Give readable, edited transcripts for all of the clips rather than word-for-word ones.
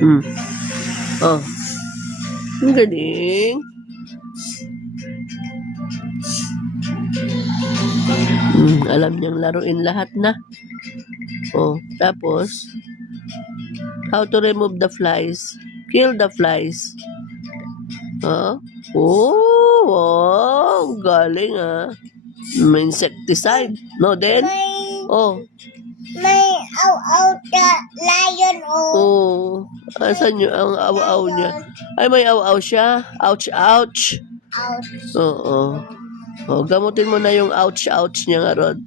Hmm. Oh. Ang galing. Alam niyang laruin lahat na. Oh, tapos, how to remove the flies. Kill the flies. Oh, wow, galing May insecticide. No, then? Oh. May aw-aw the lion. Oh. Asan yun ang aw-aw niya? Ay, may aw-aw siya. Ouch, ouch. Ouch. Oo. Oh, gamutin mo na yung ouch, ouch niya nga, Rod.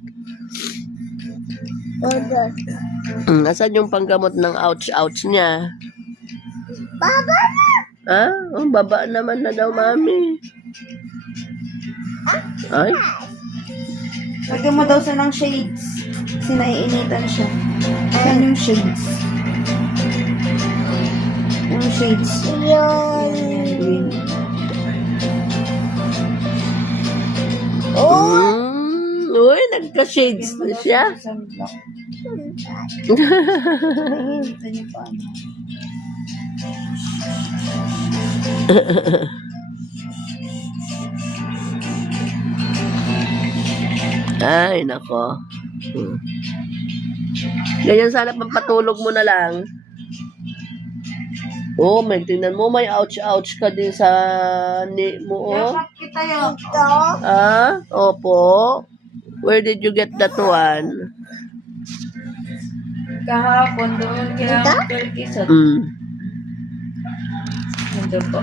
Asan yung panggamot ng ouch, ouch niya? Baba na. Oh, baba naman na daw, mami. Ay. Lagyan mo daw siya ng shades. Kasi naiinitan siya. Saan yung shades? Yung shades. Yun. Green. Uy, nagka-shades na siya. Naiinitan niya pa. Ay, nako. Ganyan sana pampatulog mo na lang. Oh, may tingnan mo, may ouch-ouch ka din sa mo, oh. Yakap kita yun. Ito. Opo. Where did you get that one? Kahapon doon kaya Ito? Turkey sa Mm. Nandun po.